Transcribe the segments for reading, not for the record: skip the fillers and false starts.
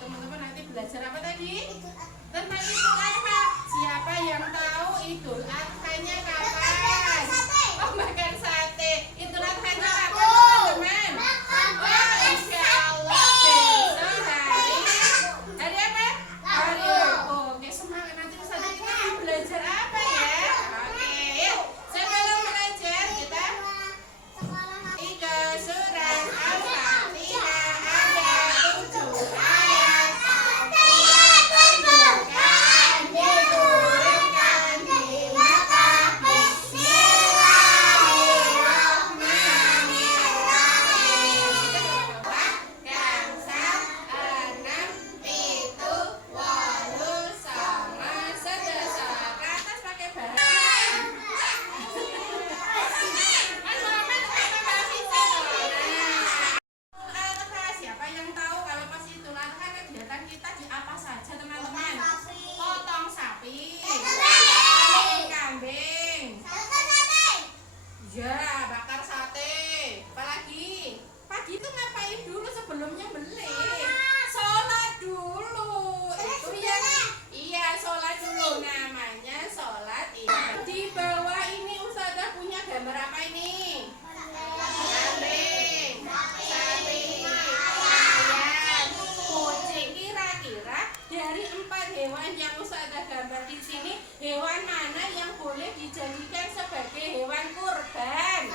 teman-teman nanti belajar apa tadi? Tentang Idul Adha. Siapa yang tahu Idul Adha-nya kapan? Oh, makan sate. Idul Adha-nya kapan teman-teman? Oh, insya Allah besok hari apa? Hari Rabu. Oke, semangat, nanti Ustazah kita mau belajar apa ya? Oke, yuk. Sebelum belajar kita ke surat Al-Fatihah ada 7 ayat. Diturunkan di Makkah. Bismillahirrahmanirrahim. Kamsah, 6, 7, 8, 9, 10. Ke atas pakai bahasa. Siapa yang tahu kalau pas Idul Adha kegiatan kita di apa saja teman-teman? Potong sapi, potong kambing, ya bakar sate. Apalagi pagi itu ngapain dulu sebelumnya beli? Sholat dulu. Itu ya, iya sholat dulu, namanya sholat Id. Di bawah ini Ustazah punya gambar apa ini? Kambing, sapi, ayam, kucing. Kira-kira dari 4 hewan yang Ustazah gambar di sini, hewan mana yang boleh dijadikan sebagai hewan kurban?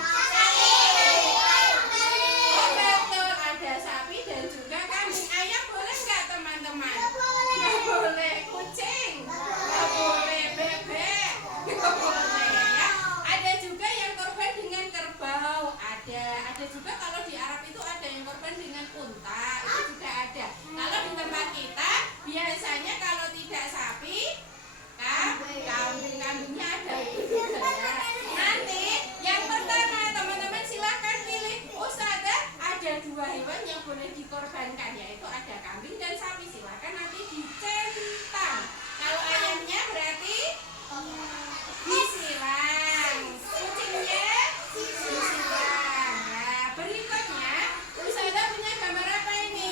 Oh, betul, ada sapi dan juga kambing. Ayam boleh nggak teman-teman? Nggak boleh. Kucing nggak boleh. Bebek nggak boleh ya. Ada juga yang korban dengan kerbau. Ada juga kalau di Arab itu ada yang korban dengan unta. Itu juga ada. Kalau di tempat kita biasanya kalau tidak sapi, kambingnya ada itu juga ya. Nanti yang pertama teman-teman silahkan pilih. Ustazah ada 2 hewan yang boleh dikorbankan, yaitu ada kambing dan sapi. Silahkan nanti dicentang. Kalau ayamnya berarti disilang, kucingnya disilang. Nah, berikutnya Ustazah punya gambar apa ini?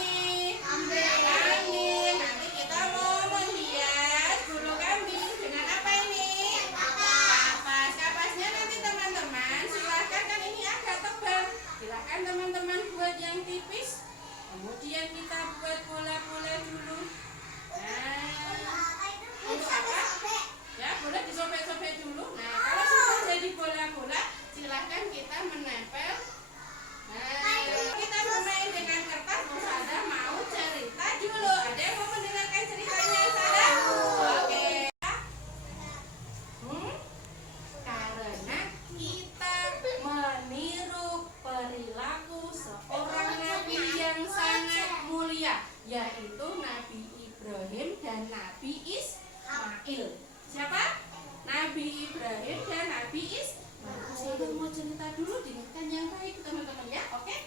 Kambing. Nanti kita mau menghias bulu kambing dengan apa ini? Kapas. Kapasnya nanti teman-teman silahkan, kan ini agak tebal. Silahkan teman-teman buat yang tipis. Kemudian kita buat bola-bola dulu. Nah, untuk apa? Ya, boleh disobek-sobek dulu. Nah, kalau sudah jadi bola-bola, silahkan kita menempel. Nah, kita bermain dengan kertas. Ustazah mau cerita dulu. Ada yang mau mendengarkan ceritanya Ustazah? Oke. Karena kita meniru perilaku seorang nabi yang sangat mulia, yaitu Nabi Ibrahim dan Nabi Ismail. Siapa? Nabi Ibrahim dan Nabi Ismail. Saya mau cerita dulu, dengarkan yang baik teman-teman ya, oke?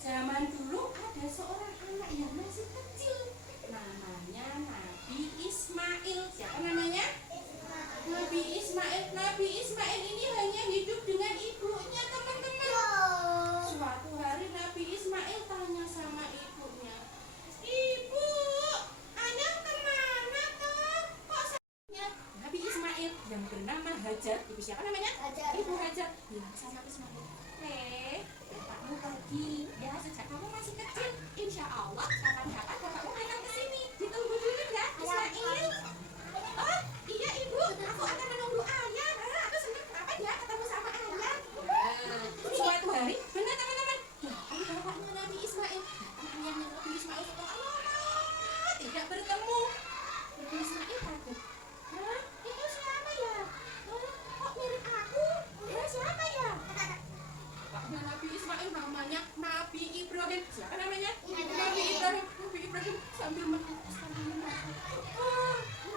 Zaman dulu ada seorang anak yang masih kecil, namanya Nabi Ismail. Siapa namanya? Nabi Ismail. Nabi Ismail ini hanya hidup dengan ibunya teman-teman. Suatu hari Nabi Ismail tanya sama ibunya, "Ibu, ayah kemana toh? Kok saya?" Nabi Ismail yang bernama Hajar. Ibu siapa namanya? Hajar. Ibu Hajar bilang sama Ismail, bapakmu pergi ya sejak kamu masih kecil. Insya Allah kapan-kapan bapakmu datang ke sini. Ditunggu dulu ya Ismail. Oh iya ibu, aku akan menunggu ayah. Aku senang kenapa ya ketemu sama ayah. Suatu hari, benar teman-teman, datang bapaknya Nabi Ismail. Ayahnya Nabi Ismail setelah lama tidak bertemu. Nabi Ismail takut. Itu siapa ya? Kok mirip aku? Siapa ya? Bapaknya Nabi Ismail namanya Nabi Ibrahim. Siapa namanya? Nabi Ibrahim. Nabi Ibrahim sambil menangis.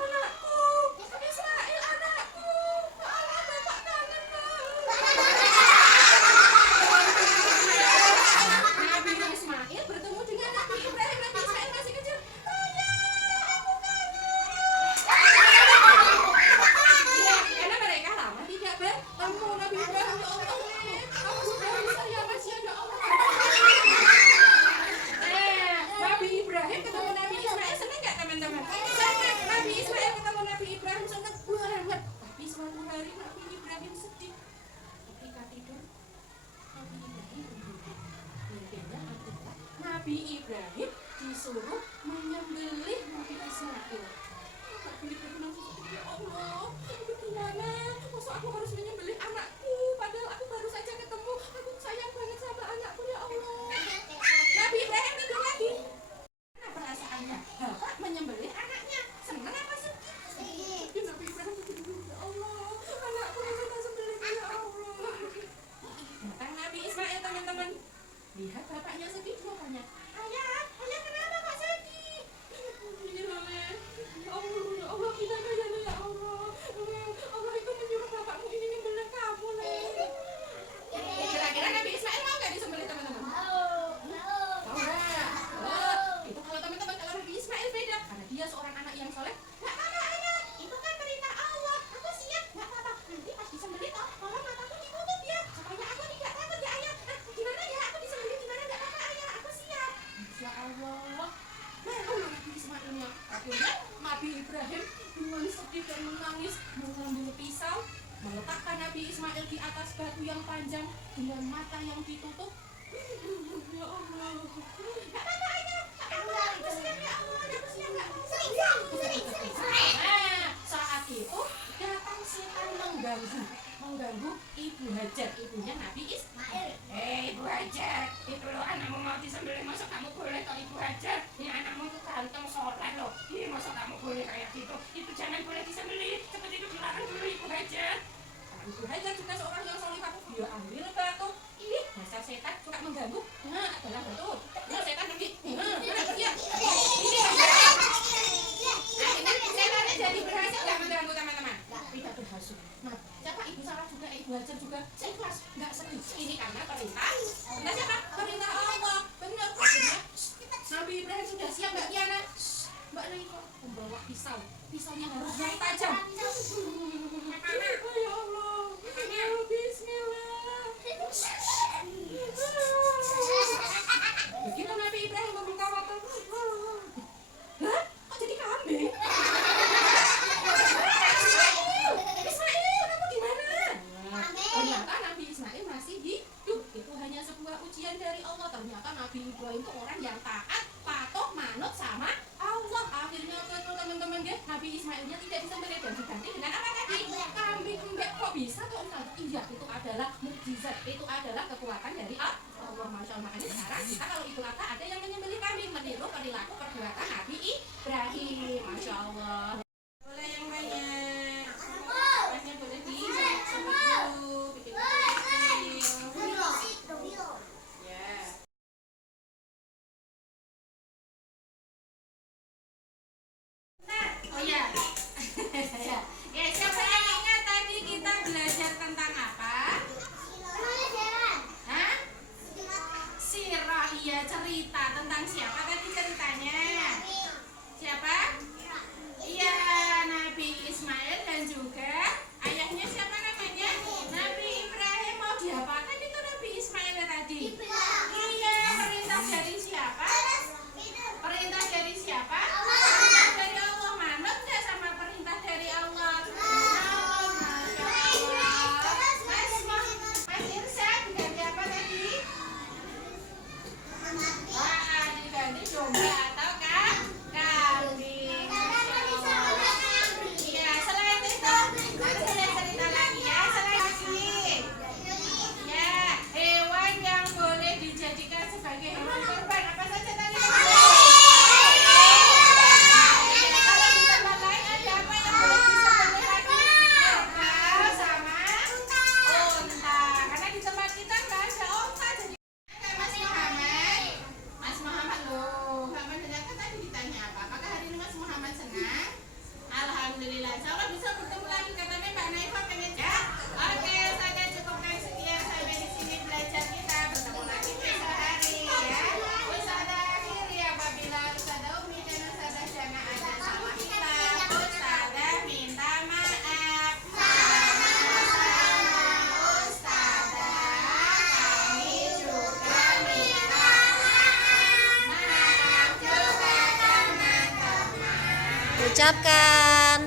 Anakku, Ismail anakku. Allah bapak kangen Nabi Ismail bertemu dengan Nabi Ibrahim. Nabi Ismail masih kecil. Ayah, aku kangen. Ya, karena mereka lama tidak bertemu. Nabi Ibrahim, ya Allah, aku sudah bisa ya Mas, ya Allah. Nabi Ibrahim ketemu Nabi Ismail, seneng nggak teman-teman? Seneng. Nabi Ismail ketemu Nabi Ibrahim, seneng banget. Tapi suatu hari Nabi Ibrahim sedih. Ketika tidur, Nabi Ibrahim bermimpi. Mimpinya adalah Nabi Ibrahim disuruh menyembelih Nabi Ismail. Nabi Ibrahim langsung sedih, ya Allah, gimana? Masa aku harus menyembelih anakku? Padahal aku baru saja ketemu. Aku sayang banget sama anakku, ya Allah. Nabi Ibrahim tidur lagi. Mana perasaannya? Bapak menyembelih anaknya. Senang apa sedih? Sedih. Nabi Ibrahim tidur, ya Allah, anakku bisa sembelih, ya Allah. Datang Nabi Ismail, teman-teman. Lihat bapaknya sedih, dia tanya, ayah kenapa kok sedih? Ini loh, ya Allah, gimana ya Allah? Allah itu menyuruh bapakmu ini nyembelih kamu, Le. Kira-kira Nabi Ismail mau nggak disembelih, teman-teman? Mau nggak? Itu kalau teman-teman, kalau Nabi Ismail beda, karena dia seorang anak yang soleh. Nggak apa-apa, ayah, itu kan perintah Allah. Aku siap, nggak apa-apa. Nanti pas disembelih, tolong mataku ditutup ya, supaya aku tidak takut ya, ayah. Gimana ya? Aku disembelih gimana? Nggak apa-apa, ayah. Aku siap. Masya Allah. Nabi Ismailnya. Akhirnya Nabi Ibrahim dengan sedih dan menangis mengambil pisau, meletakkan Nabi Ismail di atas batu yang panjang dengan mata yang ditutup. Ya Allah. Nggak apa-apa, ayah. Aku siap, ya Allah. Aku siap, nggak apa-apa. Nah, saat itu datang setan mengganggu Ibu Hajar, ibunya Nabi Ismail. Ibu Hajar, itu loh anakmu mau disembelih, masa kamu boleh toh Ibu Hajar? Ini anakmu itu ganteng sholat loh. Ini masa kamu boleh kayak gitu? Itu jangan boleh disembelih. Seperti itu dilarang dulu Ibu Hajar. Nah, Ibu Hajar juga seorang yang solihah. Dia ambil batu. Ih, dasar setan suka mengganggu. Nah, adalah batu. Nah, setan pergi. Dia. Ini akhirnya setannya jadi berhasil nggak mengganggu, teman-teman? Tidak berhasil. Nah, siapa Ibu Sarah juga, Ibu Hajar juga seikhlas, nggak sedih. Ini karena perintah. Perintah siapa? Perintah Allah. Benar. Akhirnya Nabi Ibrahim sudah siap, Mbak Tiana. Mbak Naiko membawa pisau. Pisaunya harus yang tajam. Ya Allah. Bismillah. Begitu Nabi Ibrahim membuka mata. Hah? Kok jadi kambing? Ismail, kamu gimana? Ternyata Nabi Ismail masih hidup. Itu hanya sebuah ujian dari Allah. Ternyata Nabi Ibrahim itu orang yang taat, patuh, manut sama Allah. Akhirnya betul, teman-teman, Nabi Ismailnya tidak disembelih dan diganti dengan apa tadi? Kambing. Enggak, kok bisa tuh? Iya, itu adalah mukjizat. Itu adalah kekuatan dari Allah. Masya Allah. Makanya sekarang kita kalau Idul Adha ada yang menyembelih kambing, meniru perilaku perbuatan Nabi Ibrahim. Masya Allah. Boleh yang banyak. Banyak boleh dicoba dulu. Bikin kecil. Ya. Oh ya. Ya, siapa yang ingat tadi kita belajar tentang apa? Hah? Sirah, iya, cerita tentang siapa tadi ceritanya? ucapkan.